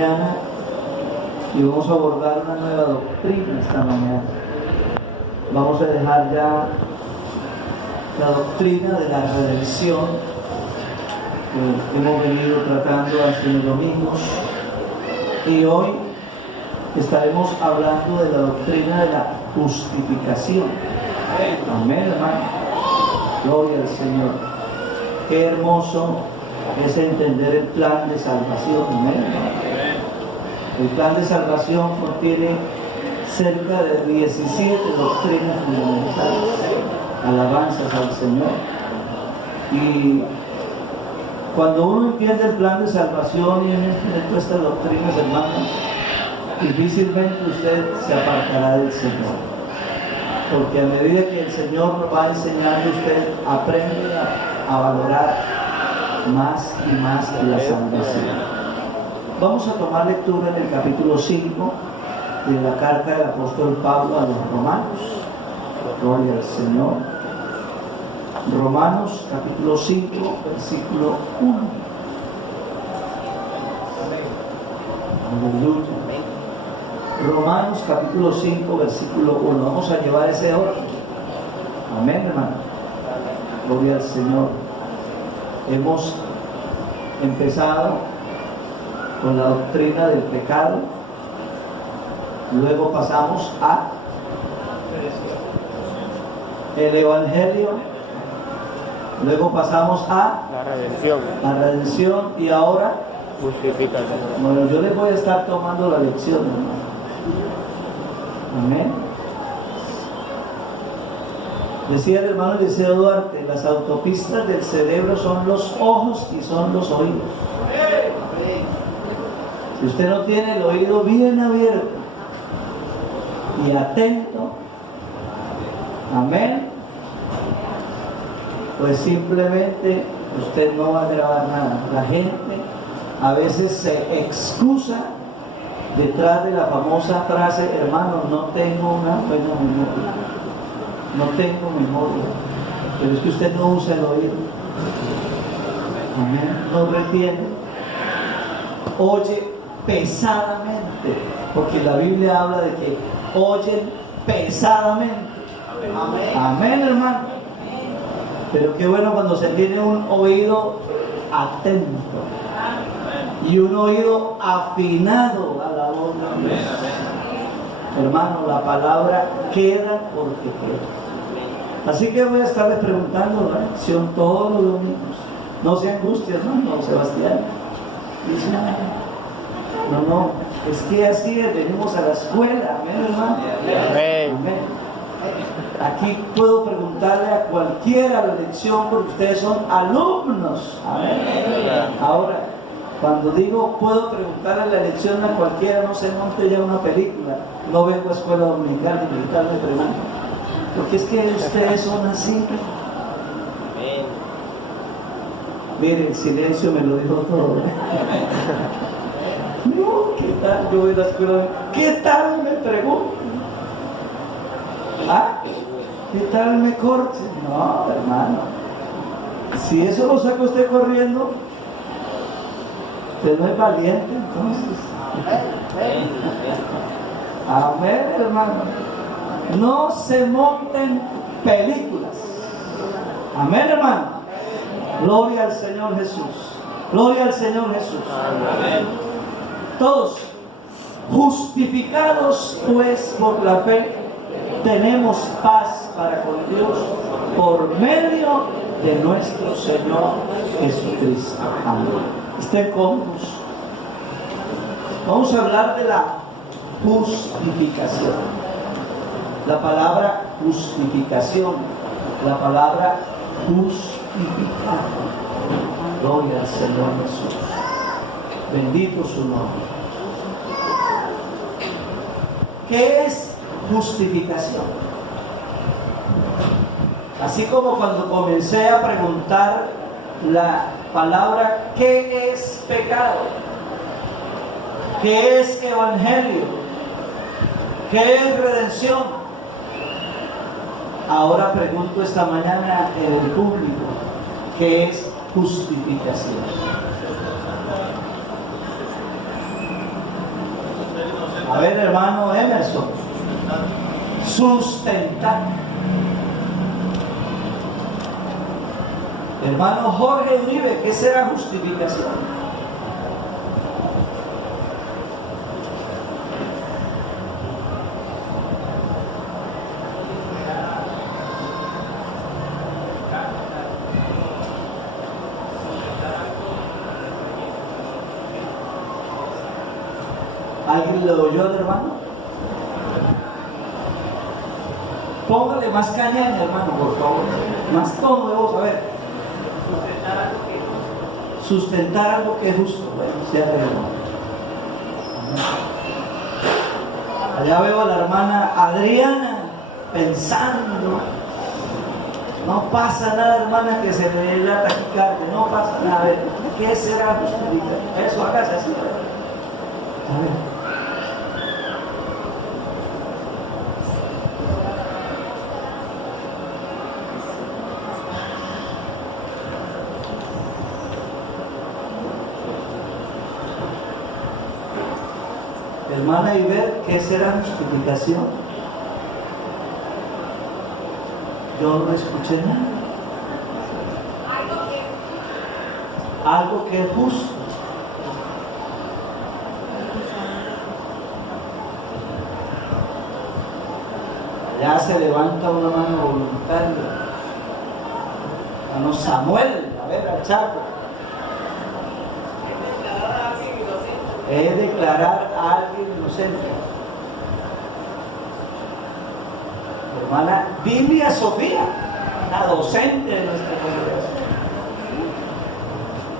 mañana y vamos a abordar una nueva doctrina esta mañana. Vamos a dejar ya la doctrina de la redención que hemos venido tratando hace unos domingos, y hoy estaremos hablando de la doctrina de la justificación. Amén, hermano. Gloria al Señor. Qué hermoso es entender el plan de salvación. Amén. El plan de salvación contiene cerca de 17 doctrinas fundamentales. Alabanzas al Señor. Y cuando uno entiende el plan de salvación y entiende todas estas doctrinas, hermano, difícilmente usted se apartará del Señor. Porque a medida que el Señor nos va enseñando, usted aprende a valorar más y más la salvación. Vamos a tomar lectura en el capítulo 5 de la carta del apóstol Pablo a los romanos. Gloria al Señor. Romanos capítulo 5, versículo 1. Aleluya. Romanos capítulo 5, versículo 1. Vamos a llevar ese orden. Amén, hermano. Gloria al Señor. Hemos empezado con la doctrina del pecado. Luego pasamos a el Evangelio. Luego pasamos a la redención. Y ahora justificación. Bueno, yo les voy a estar tomando la lección, hermano. Amén. Decía el hermano Eliseo Duarte: las autopistas del cerebro son los ojos y son los oídos. Si usted no tiene el oído bien abierto y atento, amén, pues simplemente usted no va a grabar nada. La gente a veces se excusa detrás de la famosa frase: hermano, no tengo una buena memoria. No tengo memoria. Pero es que usted no usa el oído. Amén. No retiene. Oye pesadamente. Porque la Biblia habla de que oyen pesadamente. Amén. Amén, hermano. Pero qué bueno cuando se tiene un oído atento y un oído afinado a la voz de Dios. Hermano, la palabra queda porque queda. Así que voy a estarles preguntando la lección todos los domingos. No se angustie, hermano Sebastián. Dice, no, es que así es, venimos a la escuela. Amén, hermano. Amén. Aquí puedo preguntarle a cualquiera la lección porque ustedes son alumnos. Amén. Ahora, cuando digo puedo preguntarle la lección a cualquiera, no se monte ya una película. No vengo a escuela dominical ni militar me pregunto. Porque es que ustedes son así. Mire, el silencio me lo dijo todo. No, ¿qué tal? Yo voy a la escuela. ¿Qué tal? Me pregunto. ¿Ah? ¿Qué tal me corte? No, hermano. Si eso lo saca usted corriendo, usted no es valiente, entonces. Amén, hermano. No se monten películas. Amén, hermano. Gloria al Señor Jesús. Gloria al Señor Jesús. Amén. Todos, justificados pues por la fe, tenemos paz para con Dios por medio de nuestro Señor Jesucristo. Amén. Estén cómodos. Vamos a hablar de la justificación. La palabra justificación, la palabra justificar. Gloria al Señor Jesús. Bendito su nombre. ¿Qué es justificación? Así como cuando comencé a preguntar la palabra ¿qué es pecado? ¿Qué es evangelio? ¿Qué es redención? Ahora pregunto esta mañana en el público, ¿qué es justificación? A ver, hermano Emerson. Sustentar. Hermano Jorge Uribe, ¿qué será justificación? ¿Alguien le oyó al hermano? Póngale más caña, hermano, por favor. Más tono de voz, a ver. Sustentar algo que es justo. Bueno, sea de hermano. Allá veo a la hermana Adriana pensando. No pasa nada, hermana, que se le dé la taquicardia. No pasa nada. A ver, ¿qué será justificar? Eso hágase así. A ver. Hermana Iber, ¿qué será justificación? Yo no escuché nada. Algo que es justo. Allá se levanta una mano voluntaria. Hermano Samuel, a ver, al Chaco. Es declarar a alguien inocente. Hermana Dilia Sofía, la docente de nuestra congregación.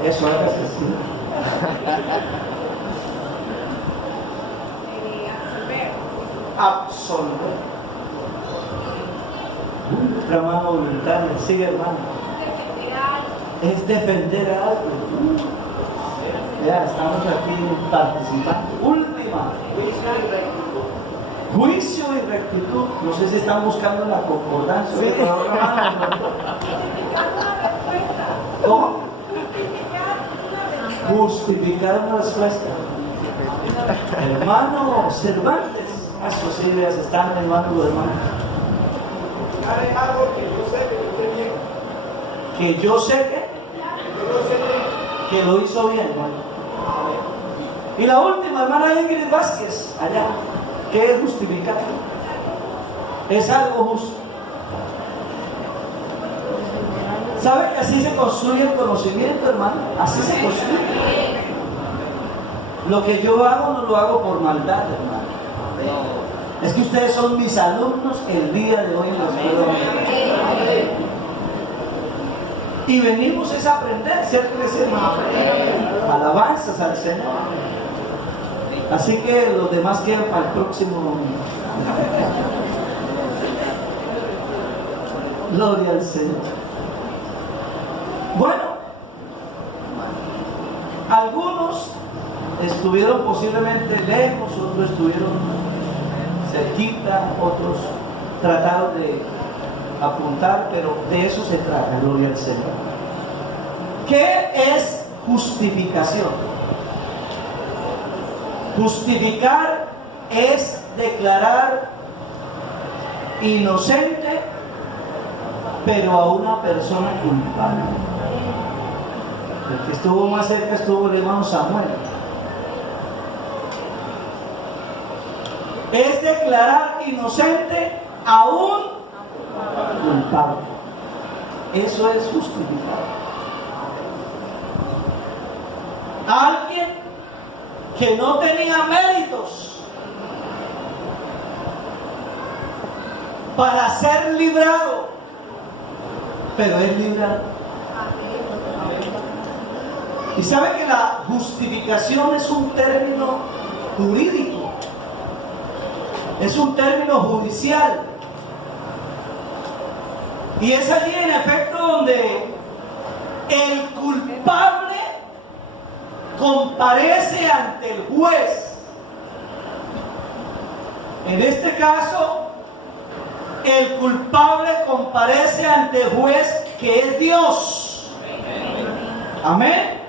Eso es así. Absolver. Nuestra mano voluntaria, sigue, hermano. Es defender a alguien. Ya estamos aquí participando. Última. Juicio y rectitud. No sé si están buscando la concordancia. Sí. ¿Cómo? Justificar una respuesta. Hermano Cervantes. Eso sí, están hermano los hermanos. Algo que yo sé que yo sé que lo hizo bien, hermano. Y la última, hermana Ingrid Vázquez, allá, ¿qué es justificar? Es algo justo. ¿Sabe que así se construye el conocimiento, hermano? Así se construye. Lo que yo hago no lo hago por maldad, hermano. Es que ustedes son mis alumnos el día de hoy en la escuela. Y venimos es a aprender, ser crecer, alabanzas al Señor. Así que los demás quedan para el próximo. Gloria al Señor. Bueno, algunos estuvieron posiblemente lejos, otros estuvieron cerquita, otros trataron de apuntar, pero de eso se trata, gloria al Señor. ¿Qué es justificación? Justificar es declarar inocente, pero a una persona culpable. El que estuvo más cerca estuvo el hermano Samuel. Es declarar inocente a un culpable. Eso es justificar. Alguien que no tenía méritos para ser librado, pero es librado. Y sabe que la justificación es un término jurídico, es un término judicial, y es allí en efecto donde el culpable comparece ante el juez. En este caso, el culpable comparece ante el juez que es Dios. Amén.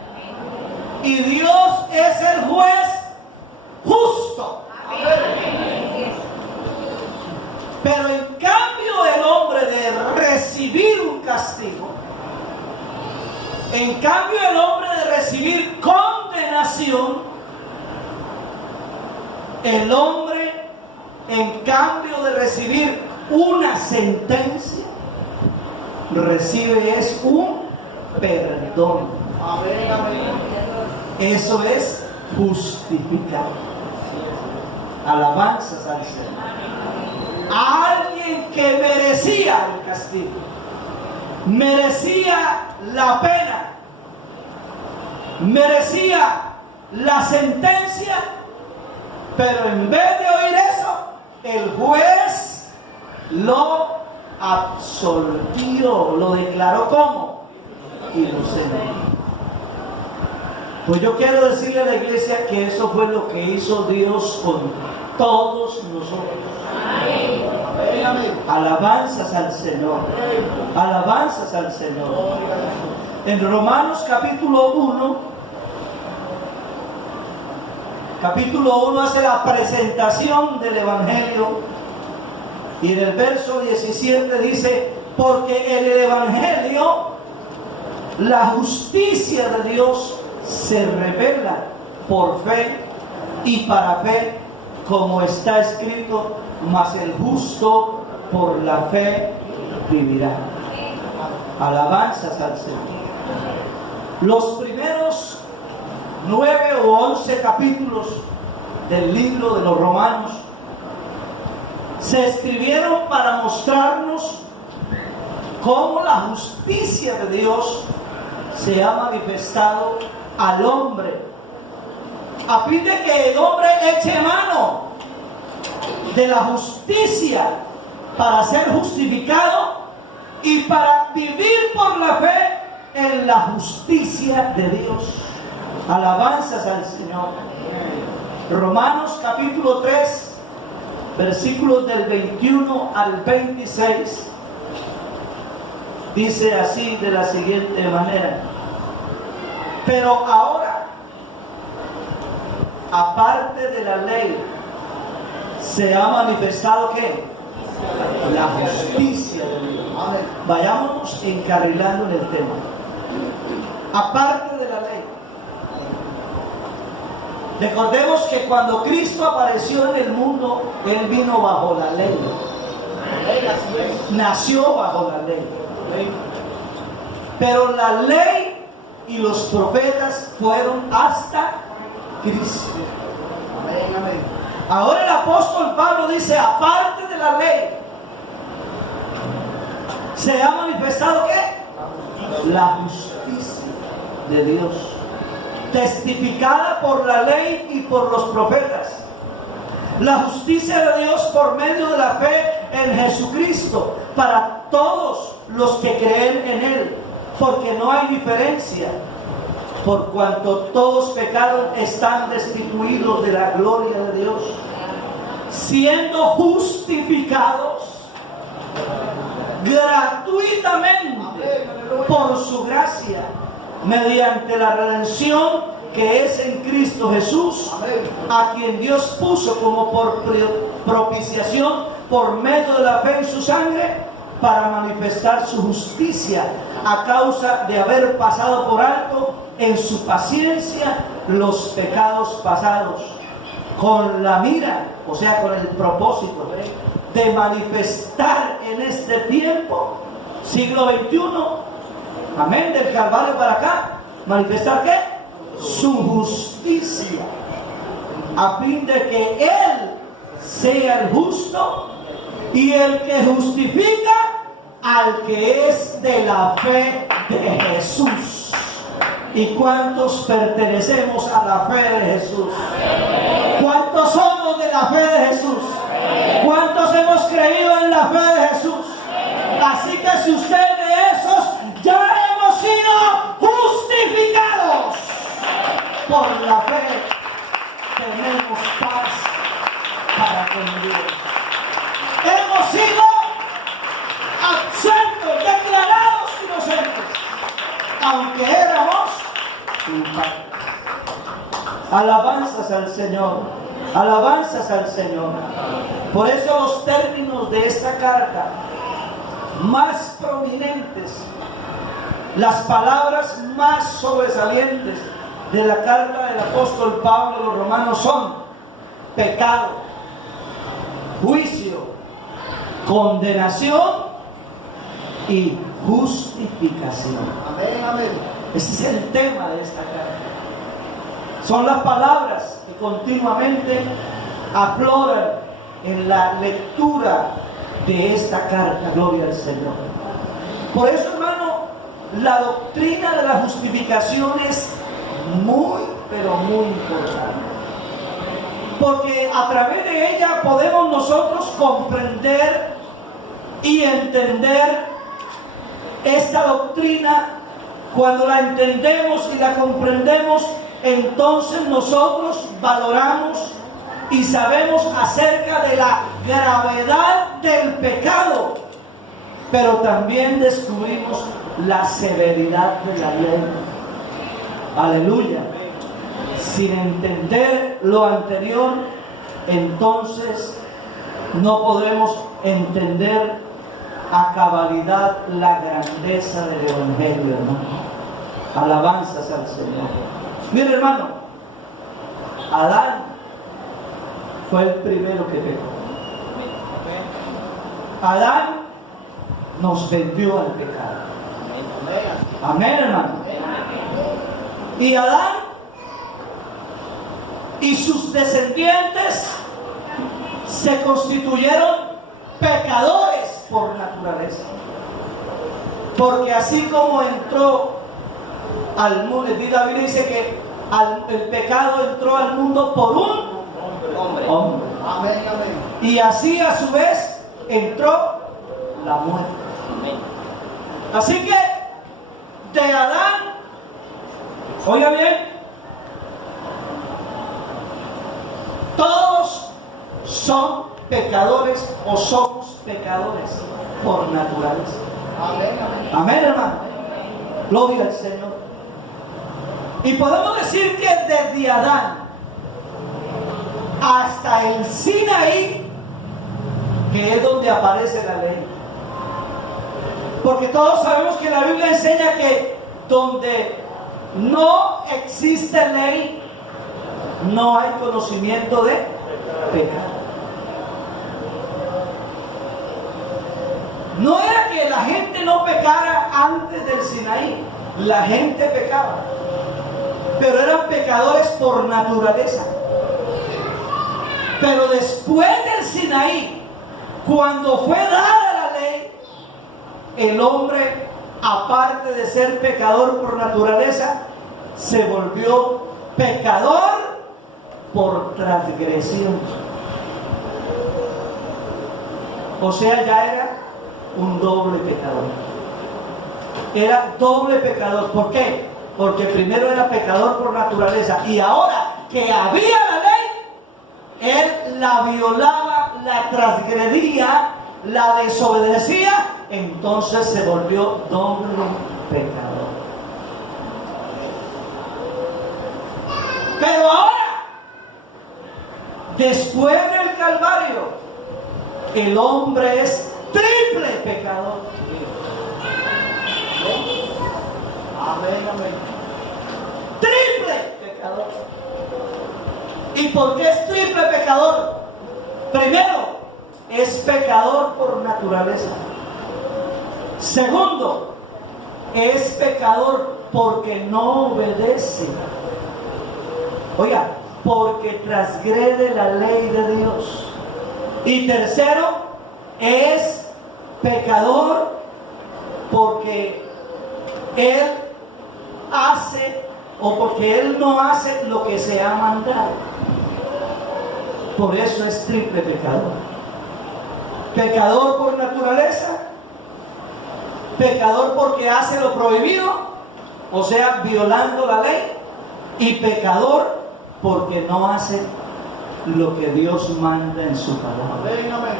Y Dios es el juez justo. El hombre, en cambio de recibir una sentencia, recibe es un perdón. Eso es justificar. Alabanzas al Señor. A alguien que merecía el castigo, merecía la pena, merecía la sentencia, pero en vez de oír eso, el juez lo absolvió, lo declaró como inocente. Pues yo quiero decirle a la iglesia que eso fue lo que hizo Dios con todos nosotros. Alabanzas al Señor. Alabanzas al Señor. En Romanos capítulo 1 hace la presentación del Evangelio. Y en el verso 17 dice: porque en el Evangelio la justicia de Dios se revela por fe y para fe, como está escrito: mas el justo por la fe vivirá. Alabanzas al Señor. Los primeros 9 o 11 capítulos del libro de los Romanos se escribieron para mostrarnos cómo la justicia de Dios se ha manifestado al hombre, a fin de que el hombre eche mano de la justicia para ser justificado y para vivir por la fe en la justicia de Dios. Alabanzas al Señor. Romanos capítulo 3, versículos del 21 al 26, dice así de la siguiente manera: pero ahora, aparte de la ley, se ha manifestado ¿qué? La justicia de Dios. Vayámonos encarrilando en el tema. Aparte de la ley. Recordemos que cuando Cristo apareció en el mundo, Él vino bajo la ley. Nació bajo la ley. Pero la ley y los profetas fueron hasta Cristo. Ahora el apóstol Pablo dice: aparte de la ley, se ha manifestado ¿qué? La justicia de Dios, testificada por la ley y por los profetas. La justicia de Dios por medio de la fe en Jesucristo para todos los que creen en Él, porque no hay diferencia, por cuanto todos pecaron, están destituidos de la gloria de Dios, siendo justificados gratuitamente por su gracia, mediante la redención que es en Cristo Jesús, a quien Dios puso como por propiciación por medio de la fe en su sangre, para manifestar su justicia, a causa de haber pasado por alto en su paciencia los pecados pasados, con la mira, o sea, con el propósito de manifestar en este tiempo, siglo XXI, amén, del Calvario para acá, manifestar ¿qué? Su justicia, a fin de que Él sea el justo y el que justifica al que es de la fe de Jesús. ¿Y cuántos pertenecemos a la fe de Jesús? ¿Cuántos somos de la fe de Jesús? ¿Cuántos hemos creído en la fe de Jesús? Así que si usted es de esos, ya hemos sido justificados por la fe. Tenemos paz para con Dios. Hemos sido absueltos, declarados inocentes, aunque éramos culpables. Alabanzas al Señor, alabanzas al Señor. Por eso los términos de esta carta más prominentes, las palabras más sobresalientes de la carta del apóstol Pablo a los romanos son: pecado, juicio, condenación y justificación. Amén, amén. Ese es el tema de esta carta. Son las palabras que continuamente afloran en la lectura de esta carta. Gloria al Señor. Por eso, hermano, la doctrina de la justificación es muy, pero muy importante. Porque a través de ella podemos nosotros comprender y entender esta doctrina. Cuando la entendemos y la comprendemos, entonces nosotros valoramos y sabemos acerca de la gravedad del pecado, pero también descubrimos la severidad de la ley. Aleluya. Sin entender lo anterior, entonces no podremos entender a cabalidad la grandeza del Evangelio, hermano. Alabanzas al Señor. Mire, hermano, Adán fue el primero que pecó. Adán nos vendió al pecado. Amén, hermano. Y Adán y sus descendientes se constituyeron pecadores por naturaleza. Porque así como entró al mundo, la Biblia dice que el pecado entró al mundo por un hombre. Amén, amén. Y así a su vez entró la muerte. Así que de Adán, oiga bien, todos son pecadores o somos pecadores por naturaleza. Amén, amén. Amén, hermano. Gloria al Señor. Y podemos decir que desde Adán hasta el Sinaí, que es donde aparece la ley. Porque todos sabemos que la Biblia enseña que donde no existe ley, no hay conocimiento de pecado. No era que la gente no pecara antes del Sinaí, la gente pecaba, pero eran pecadores por naturaleza. Pero después del Sinaí, cuando fue dada la ley, el hombre, aparte de ser pecador por naturaleza, se volvió pecador por transgresión. O sea, ya era un doble pecador. Era doble pecador. ¿Por qué? Porque primero era pecador por naturaleza y ahora que había la ley, él la violaba, la transgredía, la desobedecía, entonces se volvió doble pecador. Pero ahora, después del Calvario, el hombre es triple pecador. Amén, amén. Triple pecador. ¿Y por qué es triple pecador? Primero, es pecador por naturaleza. Segundo, es pecador porque no obedece. Oiga, porque transgrede la ley de Dios. Y tercero, es pecador porque él hace o porque él no hace lo que se ha mandado. Por eso es triple pecador. Pecador por naturaleza, pecador porque hace lo prohibido, o sea, violando la ley, y pecador porque no hace lo que Dios manda en su palabra. Amén, amén.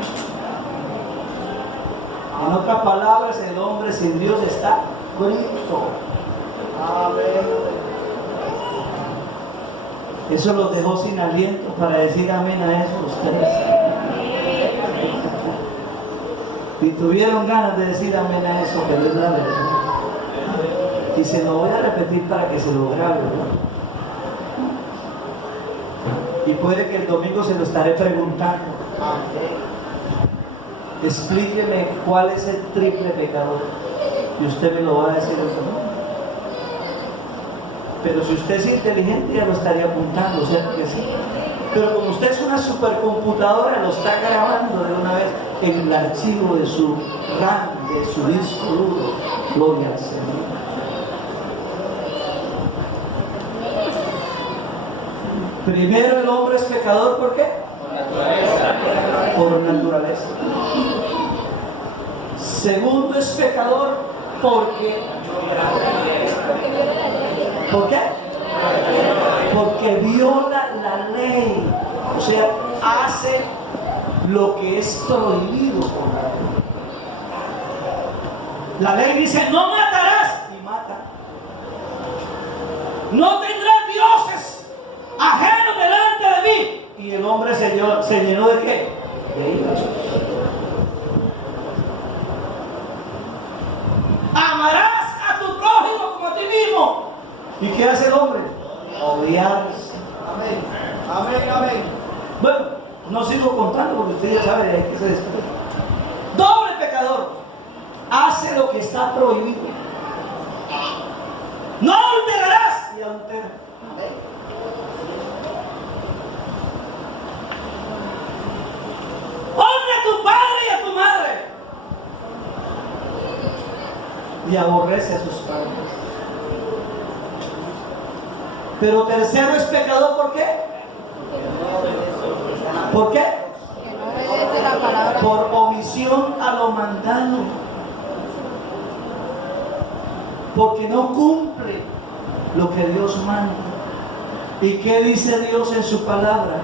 En otras palabras, el hombre sin Dios está frito. Amén. Eso los dejó sin aliento para decir amén a eso ustedes. Y tuvieron ganas de decir amén a eso, pero es la verdad. Y se lo voy a repetir para que se lo grabe, ¿no? Y puede que el domingo se lo estaré preguntando. Explíqueme cuál es el triple pecado. Y usted me lo va a decir el domingo. Pero si usted es inteligente ya lo estaría apuntando, ¿cierto que sí? Pero como usted es una supercomputadora, lo está grabando de una vez en el archivo de su RAM, de su disco duro. Gloria al Señor. Primero, el hombre es pecador, ¿por qué? Por naturaleza. Segundo, es pecador porque... ¿Por qué? Porque viola la ley. O sea, hace lo que es prohibido por la ley. La ley dice, no matarás, y mata. No tendrás dioses ajenos delante de mí. Y el hombre se llenó de ¿qué? De ira. Amarás a tu prójimo como a ti mismo. ¿Y qué hace el hombre? Odiarse. Amén. Amén, amén. Bueno, no sigo contando porque usted ya sabe de qué se descubre. Doble pecador. Hace lo que está prohibido. No adulterarás y adultera. Honra a tu padre y a tu madre. Y aborrece a sus padres. Pero tercero es pecador, ¿por qué? ¿Por qué? Por omisión a lo mandado. Porque no cumple lo que Dios manda. ¿Y qué dice Dios en su palabra?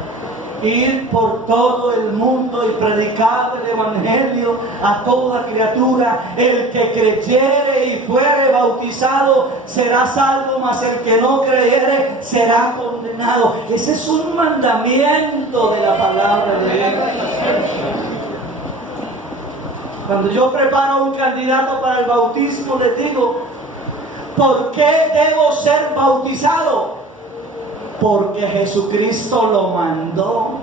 Ir por todo el mundo y predicar el evangelio a toda criatura. El que creyere y fuere bautizado será salvo, mas el que no creyere será condenado. Ese es un mandamiento de la palabra de Dios. Cuando yo preparo un candidato para el bautismo, les digo, ¿por qué debo ser bautizado? Porque Jesucristo lo mandó.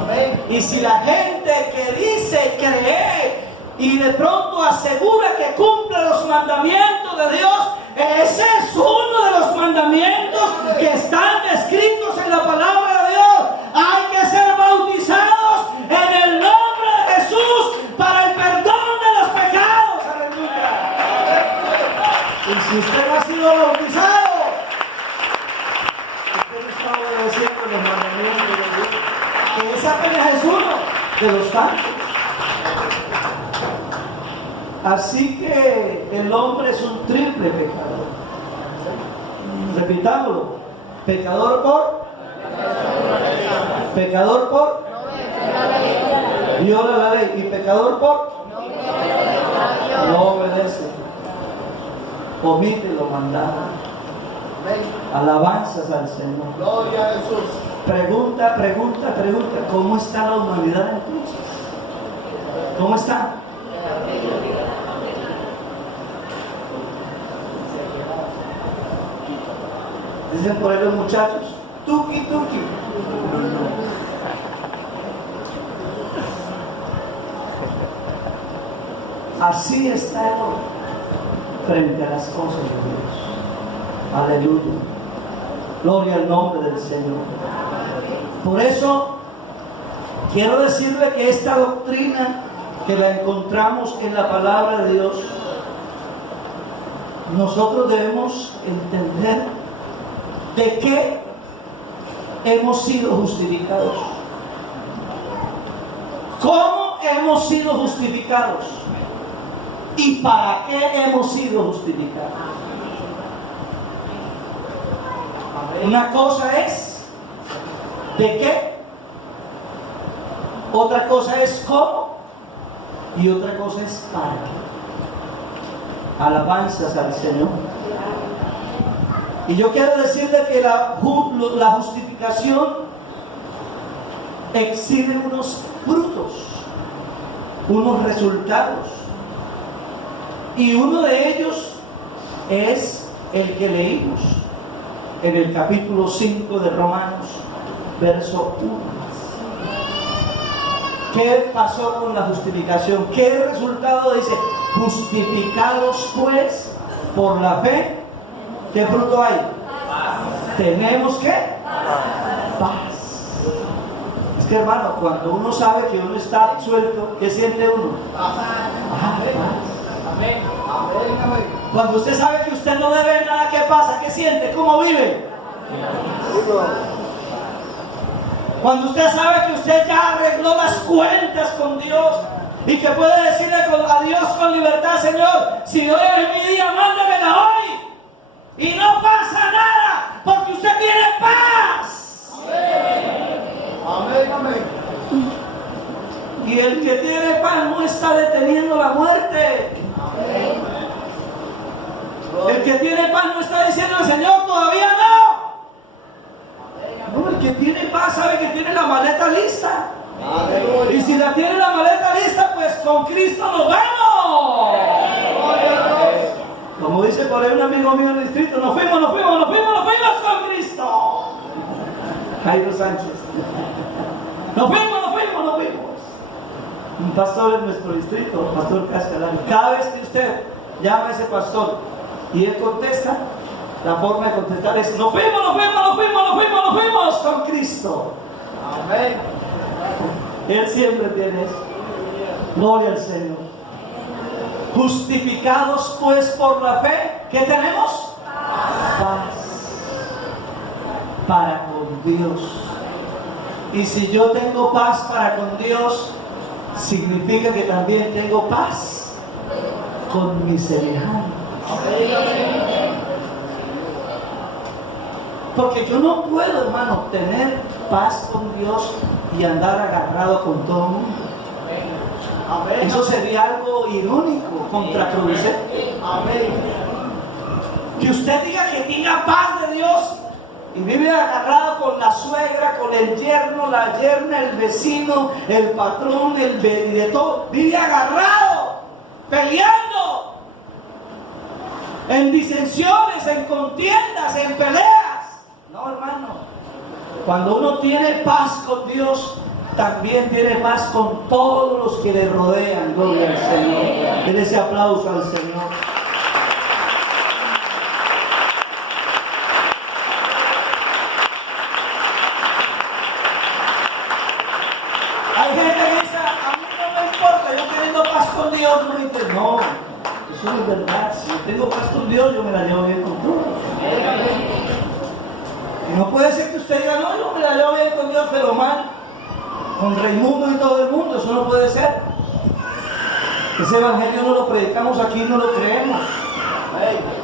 Amén. Y si la gente que dice creer y de pronto asegura que cumple los mandamientos de Dios, ese es uno de los mandamientos que están descritos en la palabra de Dios. Hay que ser bautizados en el nombre de Jesús para el perdón de los pecados. Aleluya. Y si usted no ha sido bautizado, obedeciendo los mandamientos de Dios, que ese apenas es uno de los tantos. Así que el hombre es un triple pecador. Repitámoslo: pecador por viola la ley, y pecador por no obedece, omite lo mandado. Alabanzas al Señor. Gloria a Jesús. Pregunta, ¿cómo está la humanidad entonces? ¿Cómo está? Dicen por ahí los muchachos, tuki tuki. Así está el hombre frente a las cosas de Dios. Aleluya. Gloria al nombre del Señor. Por eso quiero decirle que esta doctrina que la encontramos en la palabra de Dios, nosotros debemos entender de qué hemos sido justificados. ¿Cómo hemos sido justificados? ¿Y para qué hemos sido justificados? Una cosa es de qué, otra cosa es cómo, y otra cosa es para qué. Alabanzas al Señor. Y yo quiero decirle que la justificación exhibe unos frutos, unos resultados, y uno de ellos es el que leímos en el capítulo 5 de Romanos, verso 1. ¿Qué pasó con la justificación? ¿Qué resultado dice? Justificados pues por la fe, ¿qué fruto hay? Paz. ¿Tenemos qué? Paz. Es que, hermano, cuando uno sabe que uno está absuelto, ¿qué siente uno? Paz. Amén. Cuando usted sabe que usted no debe nada, ¿qué pasa? ¿Qué siente? ¿Cómo vive? Cuando usted sabe que usted ya arregló las cuentas con Dios y que puede decirle a Dios con libertad: Señor, si hoy es mi día, mándamela hoy. Y no pasa nada, porque usted tiene paz. Amén, amén. Y el que tiene paz no está deteniendo la muerte. Amén. El que tiene paz no está diciendo al Señor: todavía no. No, el que tiene paz sabe que tiene la maleta lista. Aleluya. Y si la tiene la maleta lista, pues con Cristo nos vamos. Como dice por ahí un amigo mío en el distrito: nos fuimos con Cristo. Jairo Sánchez. Nos fuimos. Un pastor en nuestro distrito, pastor Cascalán. Cada vez que usted llama a ese pastor y él contesta, la forma de contestar es: nos fuimos con Cristo. Amén. Él siempre tiene eso. Gloria al Señor. Justificados pues por la fe, ¿qué tenemos? Paz para con Dios. Y si yo tengo paz para con Dios, significa que también tengo paz con mi semejante. Porque yo no puedo, hermano, tener paz con Dios y andar agarrado con todo el mundo. Amén. Eso sería algo irónico, contraproducente. Amén. Que usted diga que tenga paz de Dios y vive agarrado con la suegra, con el yerno, la yerna, el vecino, el patrón, el de todo. Vive agarrado, peleando, en disensiones, en contiendas, en peleas. No, hermano. Cuando uno tiene paz con Dios, también tiene paz con todos los que le rodean. Gloria al Señor. Den ese aplauso al Señor. Hay gente que dice: a mí no me importa, yo teniendo paz con Dios. No, eso no es verdad. Si yo tengo paz con Dios, yo me la llevo bien con todos. Y no puede ser que usted diga: no, yo me la llevo bien con Dios, pero mal con Raimundo y todo el mundo. Eso no puede ser. Ese evangelio no lo predicamos aquí, no lo creemos.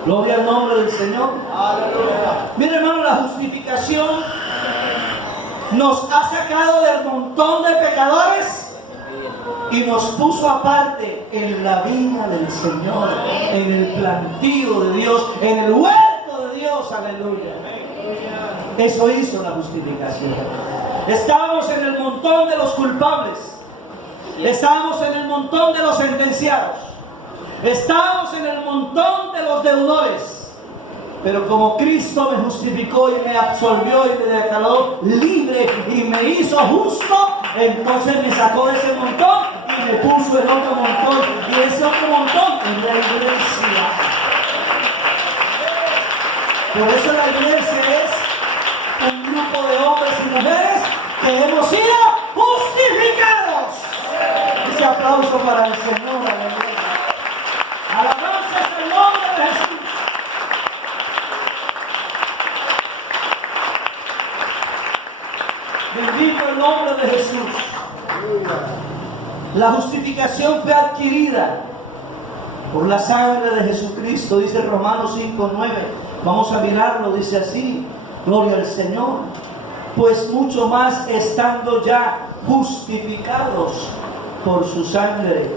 Gloria al nombre del Señor. Aleluya. Mire, hermano, la justificación nos ha sacado del montón de pecadores y nos puso aparte en la viña del Señor, en el plantío de Dios, en el huerto de Dios. Aleluya. Eso hizo la justificación. Estábamos en el montón de los culpables, estábamos en el montón de los sentenciados, estábamos en el montón de los deudores, pero como Cristo me justificó y me absolvió y me declaró libre y me hizo justo, entonces me sacó de ese montón y me puso en otro montón, y ese otro montón es la iglesia. Por eso la iglesia es un grupo de hombres y mujeres que hemos sido justificados. Ese aplauso para el Señor. Aleluya. Alabanza es el nombre de Jesús. Bendito el nombre de Jesús. La justificación fue adquirida por la sangre de Jesucristo, dice Romanos 5:9. Vamos a mirarlo, dice así: gloria al Señor. Pues mucho más estando ya justificados por su sangre,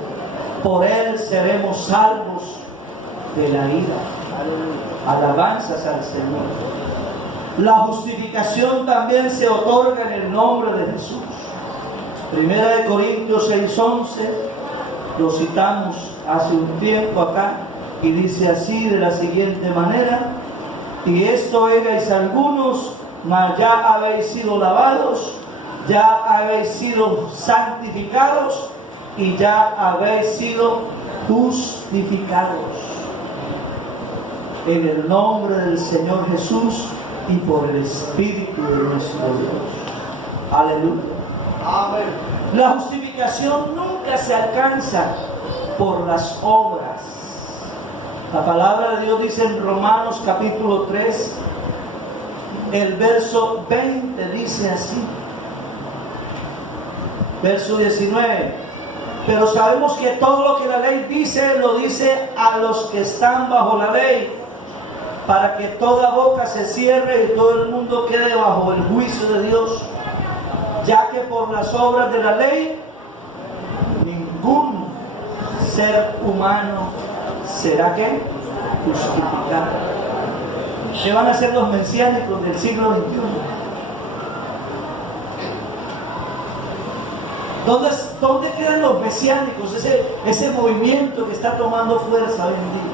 por él seremos salvos de la ira. Alabanzas al Señor. La justificación también se otorga en el nombre de Jesús. Primera de Corintios 6:11, lo citamos hace un tiempo acá, y dice así de la siguiente manera: y esto erais algunos, mas ya habéis sido lavados, ya habéis sido santificados y ya habéis sido justificados en el nombre del Señor Jesús y por el Espíritu de nuestro Dios. Aleluya. Amén. La justificación nunca se alcanza por las obras. La palabra de Dios dice en Romanos capítulo 3, el verso 20 dice así. Verso 19. Pero sabemos que todo lo que la ley dice, lo dice a los que están bajo la ley, para que toda boca se cierre y todo el mundo quede bajo el juicio de Dios, ya que por las obras de la ley ningún ser humano será ¿qué? Justificado. ¿Qué van a hacer los mesiánicos del siglo XXI? ¿Dónde quedan los mesiánicos? Ese movimiento que está tomando fuerza hoy en día.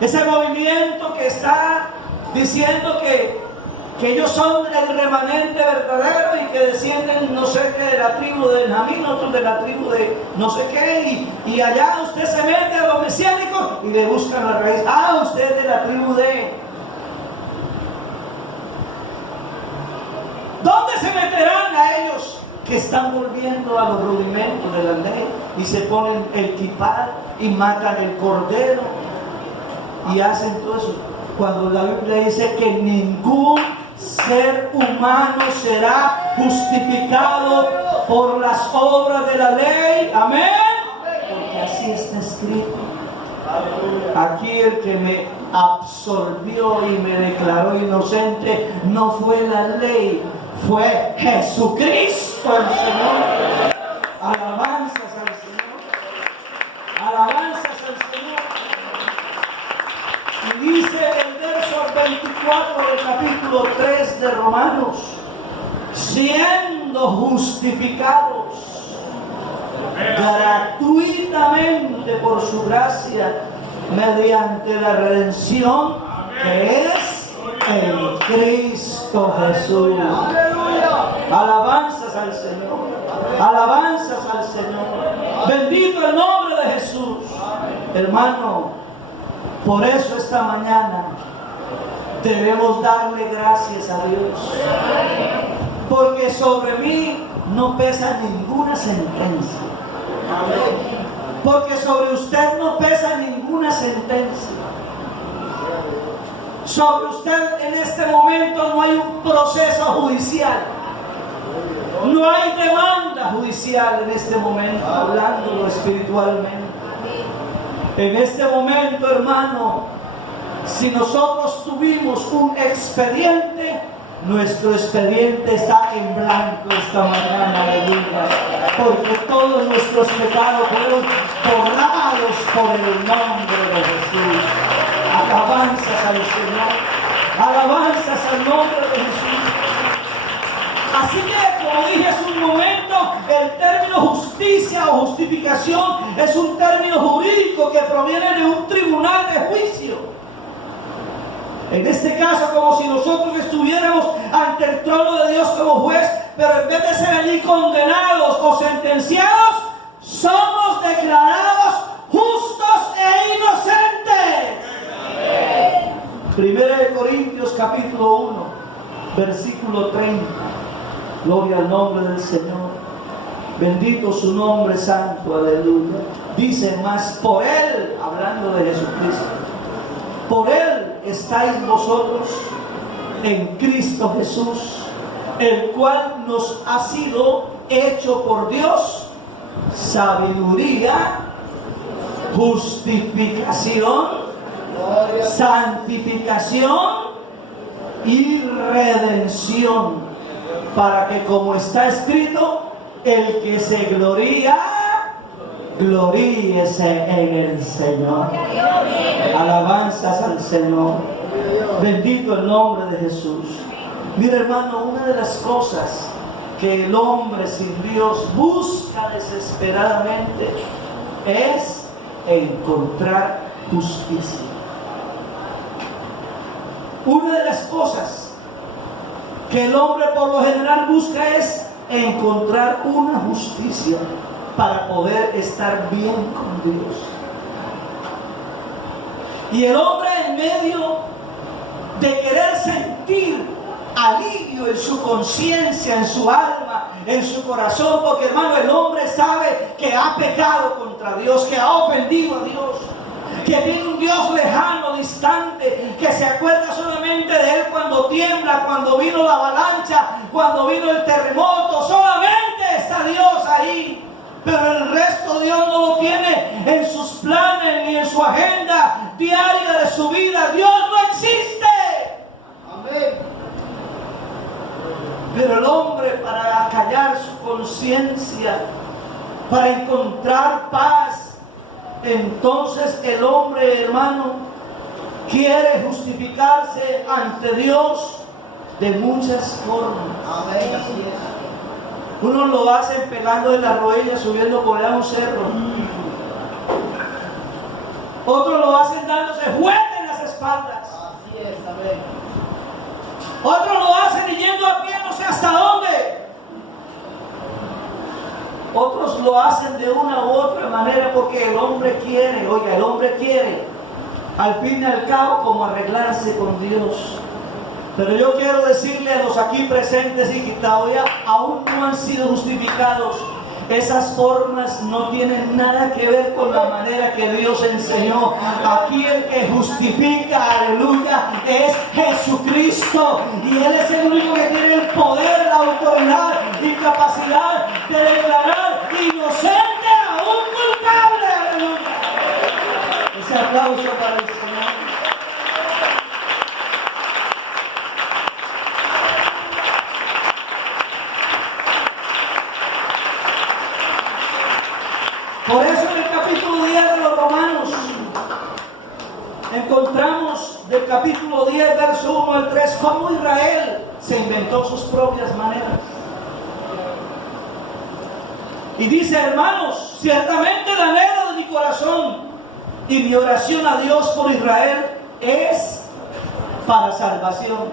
Ese movimiento que está diciendo que ellos son el remanente verdadero y que descienden no sé qué de la tribu de Benjamín, otros de la tribu de no sé qué, y allá usted se mete a los mesiánicos y le buscan la raíz. Ah, usted es de la tribu de... ¿Dónde se meterán a ellos que están volviendo a los rudimentos de la ley y se ponen el kipá y matan el cordero y hacen todo eso? Cuando la Biblia dice que ningún ser humano será justificado por las obras de la ley. Amén. Porque así está escrito. Aquí el que me absolvió y me declaró inocente no fue la ley, fue Jesucristo el Señor. Alabanzas al Señor. Alabanzas al Señor. Y dice el verso 24 del capítulo 3 de Romanos: siendo justificados gratuitamente por su gracia mediante la redención que es en Cristo Jesús. Alabanzas al Señor. Alabanzas al Señor. Bendito el nombre de Jesús. Hermano, por eso esta mañana debemos darle gracias a Dios, porque sobre mí no pesa ninguna sentencia, porque sobre usted no pesa ninguna sentencia. Sobre usted en este momento no hay un proceso judicial, no hay demanda judicial en este momento, hablándolo espiritualmente. En este momento, hermano, si nosotros tuvimos un expediente, nuestro expediente está en blanco esta mañana, aleluya, porque todos nuestros pecados fueron borrados por el nombre de Jesús. Alabanzas al Señor, alabanzas al nombre de Jesús. Así que, como dije hace un momento, el término justicia o justificación es un término jurídico que proviene de un tribunal de juicio. En este caso, como si nosotros estuviéramos ante el trono de Dios como juez, pero en vez de ser allí condenados o sentenciados, somos declarados justos e inocentes. Primera de Corintios capítulo 1, versículo 30. Gloria al nombre del Señor. Bendito su nombre santo, aleluya. Dice: mas por Él, hablando de Jesucristo, por Él estáis vosotros en Cristo Jesús, el cual nos ha sido hecho por Dios sabiduría, justificación, santificación y redención, para que, como está escrito, el que se gloría, gloríese en el Señor. Alabanzas al Señor. Bendito el nombre de Jesús. Mira, hermano, una de las cosas que el hombre sin Dios busca desesperadamente es encontrar justicia. Una de las cosas que el hombre por lo general busca es encontrar una justicia para poder estar bien con Dios. Y el hombre, en medio de querer sentir alivio en su conciencia, en su alma, en su corazón, porque hermano, el hombre sabe que ha pecado contra Dios, que ha ofendido a Dios, que tiene un Dios lejano, distante, que se acuerda solamente de Él cuando tiembla, cuando vino la avalancha, cuando vino el terremoto. Solamente está Dios ahí, pero el resto Dios no lo tiene en sus planes ni en su agenda diaria de su vida. Dios no existe. Amén. Pero el hombre, para acallar su conciencia, para encontrar paz, entonces el hombre, hermano, quiere justificarse ante Dios de muchas formas. Amén. Así es. Unos lo hacen pegando en las rodillas, subiendo por allá un cerro. Otros lo hacen dándose fuerte en las espaldas. Así es. Amén. Otros lo hacen yendo a pie no sé hasta dónde. Otros lo hacen de una u otra manera porque el hombre quiere, oiga, el hombre quiere, al fin y al cabo, como arreglarse con Dios. Pero yo quiero decirle a los aquí presentes y que todavía aún no han sido justificados, esas formas no tienen nada que ver con la manera que Dios enseñó. Aquí el que justifica, aleluya, es Jesucristo. Y Él es el único que tiene el poder, la autoridad y capacidad de declarar inocente a un culpable. Aleluya. Ese aplauso para el Señor. Por eso en el capítulo 10 de los Romanos encontramos del capítulo 10, verso 1 al 3, cómo Israel se inventó sus propias maneras. Y dice: hermanos, ciertamente el anhelo de mi corazón y mi oración a Dios por Israel es para salvación.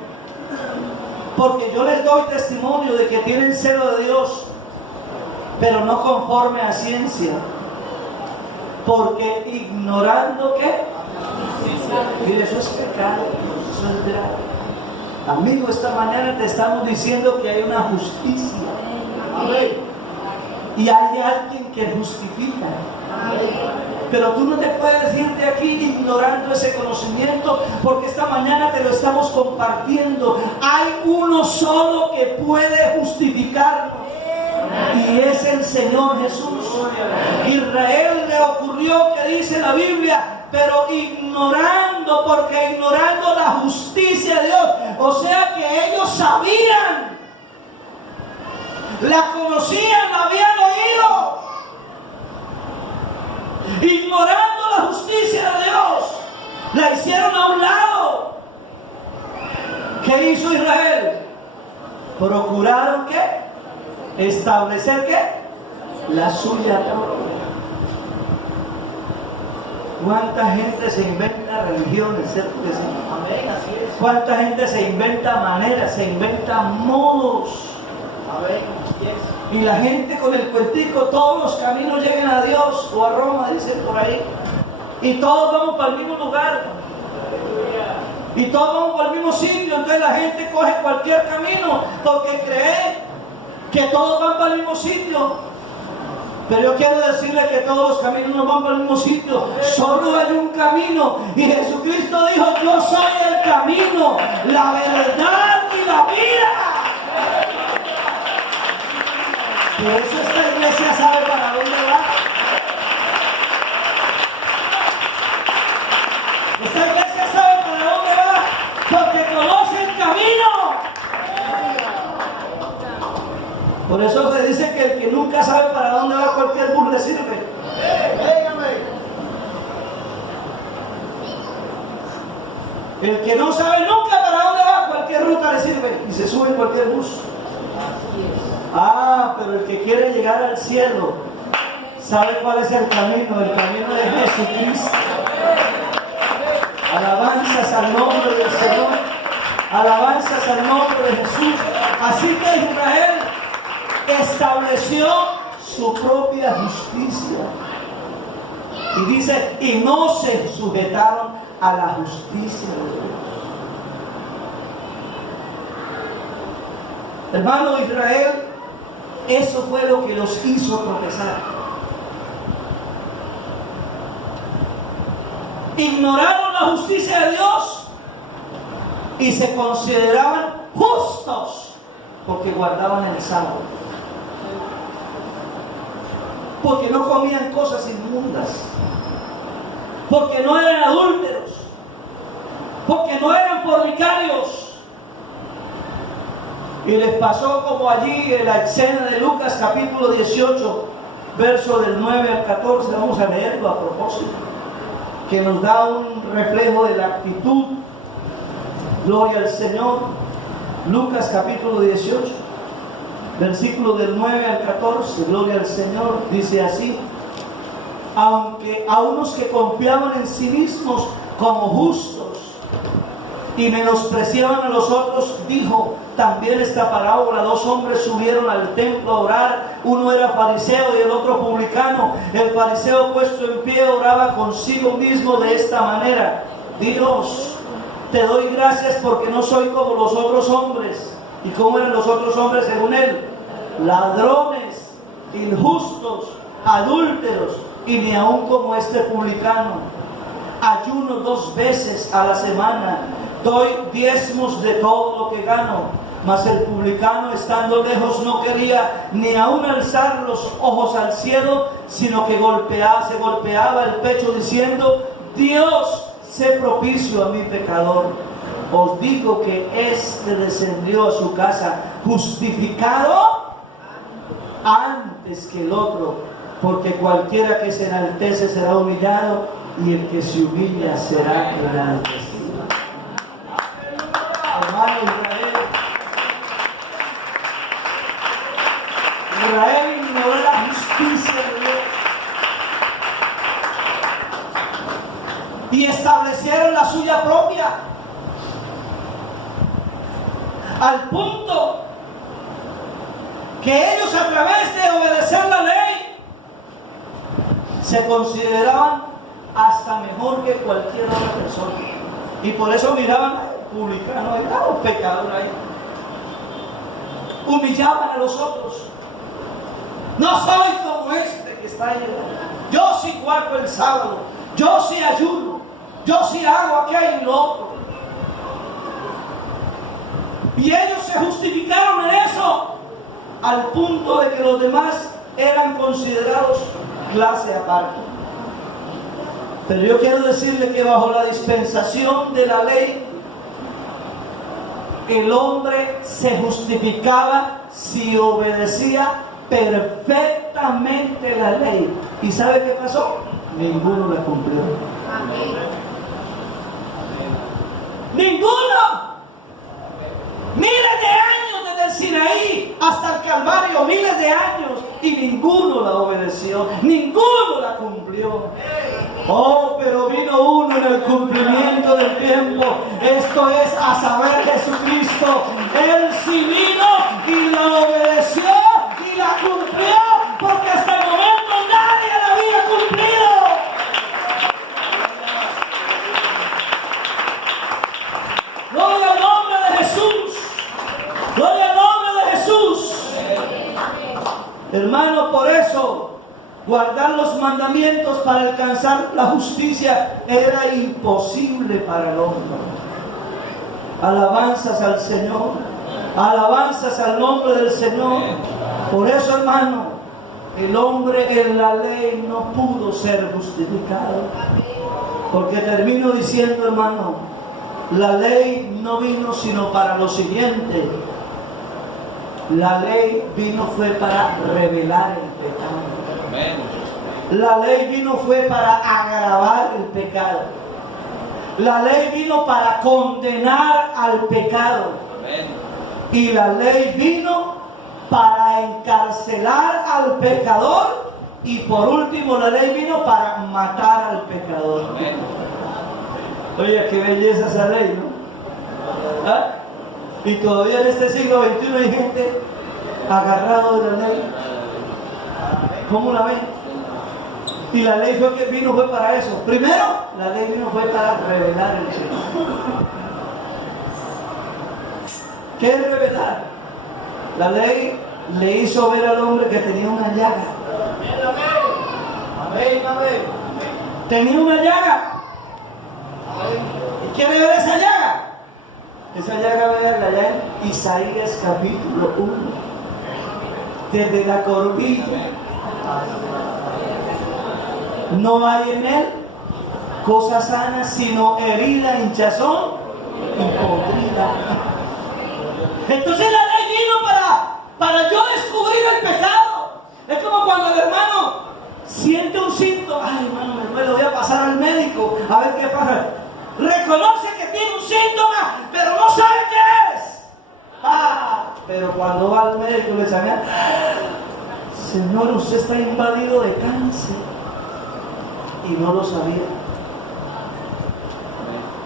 Porque yo les doy testimonio de que tienen celo de Dios, pero no conforme a ciencia. Porque ignorando ¿qué? Mire, eso es pecado, eso es grave. Amigo, esta mañana te estamos diciendo que hay una justicia. Amén. Y hay alguien que justifica. Pero tú no te puedes ir de aquí ignorando ese conocimiento, porque esta mañana te lo estamos compartiendo. Hay uno solo que puede justificarnos, y es el Señor Jesús. Israel le ocurrió que dice la Biblia, pero ignorando, porque ignorando la justicia de Dios, o sea que ellos sabían, la conocían, la habían oído, ignorando la justicia de Dios, la hicieron a un lado. ¿Qué hizo Israel? Procuraron ¿qué? Establecer ¿qué? La suya propia. ¿Cuánta gente se inventa religiones? ¿Cierto que sí? Amén. Así es. ¿Cuánta gente se inventa maneras, se inventa modos? Amén. Así es. Y la gente con el cuentico, todos los caminos llegan a Dios o a Roma, dicen por ahí. Y todos vamos para el mismo lugar. Y todos vamos para el mismo sitio. Entonces la gente coge cualquier camino porque cree que todos van para el mismo sitio. Pero yo quiero decirle que todos los caminos no van para el mismo sitio. Solo hay un camino. Y Jesucristo dijo: yo soy el camino, la verdad y la vida. Por eso esta iglesia sabe para dónde va. Esta iglesia sabe para dónde va porque conoce el camino. Por eso se dice que el que nunca sabe para dónde va, cualquier bus le sirve. El que no sabe nunca para dónde va, cualquier ruta le sirve y se sube en cualquier bus. Ah, pero el que quiere llegar al cielo sabe cuál es el camino de Jesucristo. Alabanzas al nombre del Señor. Alabanzas al nombre de Jesús. Así que Israel estableció su propia justicia. Y dice, y no se sujetaron a la justicia de Dios. Hermano Israel, eso fue lo que los hizo tropezar. Ignoraron la justicia de Dios y se consideraban justos porque guardaban el sábado, porque no comían cosas inmundas, porque no eran adúlteros, porque no eran fornicarios. Y les pasó como allí en la escena de Lucas capítulo 18, verso del 9 al 14. Vamos a leerlo a propósito, que nos da un reflejo de la actitud. Gloria al Señor. Lucas capítulo 18, versículo del 9 al 14. Gloria al Señor. Dice así: aunque a unos que confiaban en sí mismos como justos y menospreciaban a los otros, dijo también esta parábola: dos hombres subieron al templo a orar, uno era fariseo y el otro publicano. El fariseo, puesto en pie, oraba consigo mismo de esta manera: Dios, te doy gracias porque no soy como los otros hombres. ¿Y cómo eran los otros hombres según él? Ladrones, injustos, adúlteros, y ni aun como este publicano. Ayuno 2 veces a la semana, doy diezmos de todo lo que gano. Mas el publicano, estando lejos, no quería ni aun alzar los ojos al cielo, sino que se golpeaba el pecho diciendo: Dios, sé propicio a mi pecador. Os digo que éste descendió a su casa justificado antes que el otro, porque cualquiera que se enaltece será humillado, y el que se humilla será enaltecido. Hermano Israel ignoró la justicia de Dios y establecieron la suya propia, al punto que ellos, a través de obedecer la ley, se consideraban hasta mejor que cualquier otra persona. Y por eso miraban al publicano ahí, un pecador ahí. Humillaban a los otros. No soy como este que está ahí. Yo sí guardo el sábado, yo sí ayuno, yo sí hago aquello y lo otro. Y ellos se justificaron en eso, al punto de que los demás eran considerados clase aparte. Pero yo quiero decirle que bajo la dispensación de la ley, el hombre se justificaba si obedecía perfectamente la ley. ¿Y sabe qué pasó? Ninguno la cumplió. ¡Ninguno! Miles de años desde el Sinaí hasta el Calvario, miles de años, y ninguno la obedeció, ninguno la cumplió. Oh, pero vino uno en el cumplimiento del tiempo. Esto es, a saber, Jesucristo. Él sí vino y la obedeció y la cumplió, porque hasta el momento nadie la había cumplido. Gloria al nombre de Jesús. Gloria al nombre de Jesús. Hermano, por eso guardar los mandamientos para alcanzar la justicia era imposible para el hombre. Alabanzas al Señor. Alabanzas al nombre del Señor. Por eso, hermano, el hombre en la ley no pudo ser justificado. Porque termino diciendo, hermano, la ley no vino sino para lo siguiente. La ley vino fue para revelar el pecado. La ley vino fue para agravar el pecado. La ley vino para condenar al pecado. Y la ley vino para encarcelar al pecador. Y por último, la ley vino para matar al pecador. Oye, qué belleza esa ley, ¿no? ¿Ah? Y todavía en este siglo XXI hay gente agarrado de la ley. ¿Cómo la ven? Y la ley fue para eso. Primero, la ley fue para revelar el pecado. ¿Qué es revelar? La ley le hizo ver al hombre que tenía una llaga. Amén, amén. Tenía una llaga. ¿Y quiere ver esa llaga? Esa llaga, veanla allá en Isaías capítulo 1. Desde la coronilla. No hay en él cosa sana, sino herida, hinchazón y podrida. Entonces la ley vino para yo descubrir el pecado. Es como cuando el hermano siente un síntoma. Ay, hermano, me duele, voy a pasar al médico a ver qué pasa. Reconoce que tiene un síntoma, pero no sabe qué es. Pero cuando va al médico le examina, Señor, usted está invadido de cáncer. Y no lo sabía.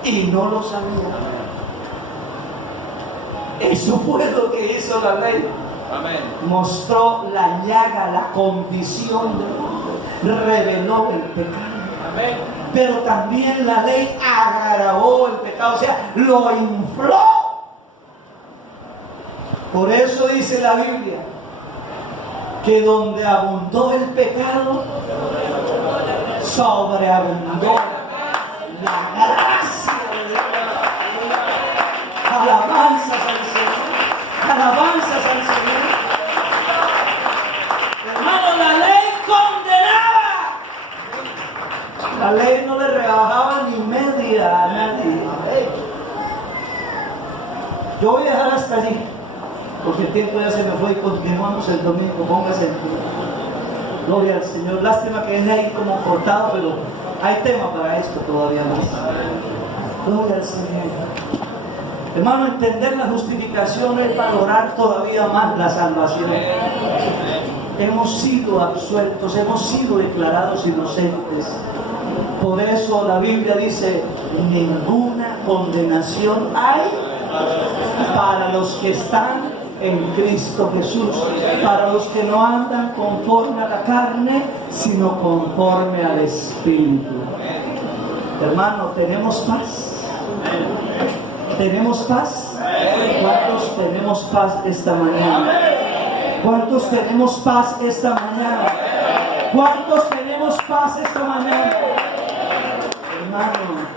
Y no lo sabía. Eso fue lo que hizo la ley. Amén. Mostró la llaga, la condición del hombre. Reveló el pecado. Amén. Pero también la ley agravó el pecado, o sea, lo infló. Por eso dice la Biblia que donde abundó el pecado, sobreabundó la gracia de Dios. Alabanzas al Señor. Alabanzas al Señor. Hermano, la ley condenaba. La ley no le rebajaba ni media a nadie. Yo voy a dejar hasta allí, porque el tiempo ya se me fue y continuamos el domingo. Póngase en pie. Gloria al Señor. Lástima que es ahí como cortado, pero hay tema para esto todavía más. Gloria al Señor. Hermano, entender la justificación es valorar todavía más la salvación. Hemos sido absueltos, hemos sido declarados inocentes. Por eso la Biblia dice: ninguna condenación hay para los que están en Cristo Jesús, para los que no andan conforme a la carne, sino conforme al Espíritu. Hermano, ¿tenemos paz? ¿Tenemos paz? ¿Cuántos tenemos paz esta mañana? ¿Cuántos tenemos paz esta mañana? ¿Cuántos tenemos paz esta mañana? Hermano,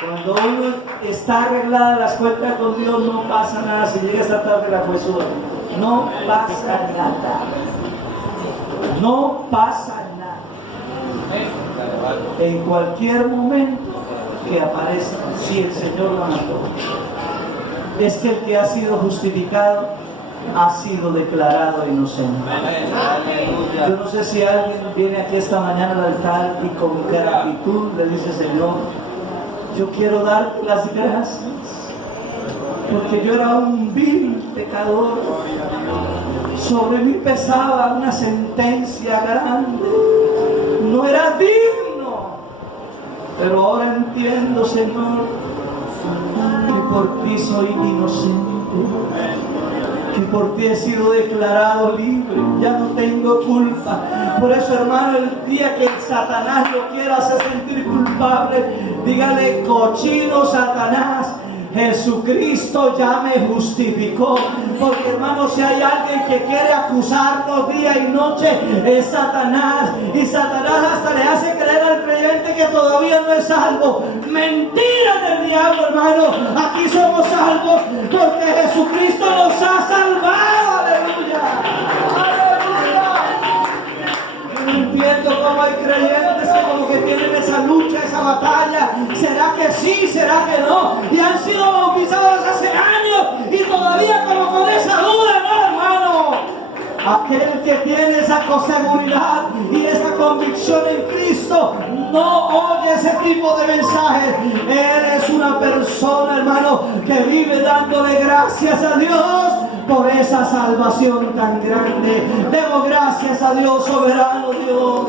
cuando uno está arreglada las cuentas con Dios, no pasa nada. Si llega esta tarde la huesuda, no pasa nada. No pasa nada. En cualquier momento que aparezca, si el Señor lo mandó, es que el que ha sido justificado ha sido declarado inocente. Yo no sé si alguien viene aquí esta mañana al altar y con gratitud le dice: Señor, yo quiero darte las gracias, porque yo era un vil pecador. Sobre mí pesaba una sentencia grande. No era digno. Pero ahora entiendo, Señor, que por ti soy inocente. Que por ti he sido declarado libre. Ya no tengo culpa. Por eso, hermano, el día que Satanás lo quiera hacer sentir culpable, dígale: cochino Satanás, Jesucristo ya me justificó. Porque, hermano, si hay alguien que quiere acusarnos día y noche, es Satanás. Y Satanás hasta le hace creer al creyente que todavía no es salvo. Mentira del diablo, hermano. Aquí somos salvos porque Jesucristo nos ha salvado. Aleluya. Yo no entiendo cómo hay creyentes que como que tienen esa lucha, esa batalla. ¿Será que sí? ¿Será que no? Y han sido bautizados hace años y todavía como con esa duda, ¿no, hermano? Aquel que tiene esa seguridad y esa convicción en Cristo no oye ese tipo de mensajes. Eres una persona, hermano, que vive dándole gracias a Dios por esa salvación tan grande. Demos gracias a Dios, soberano Dios.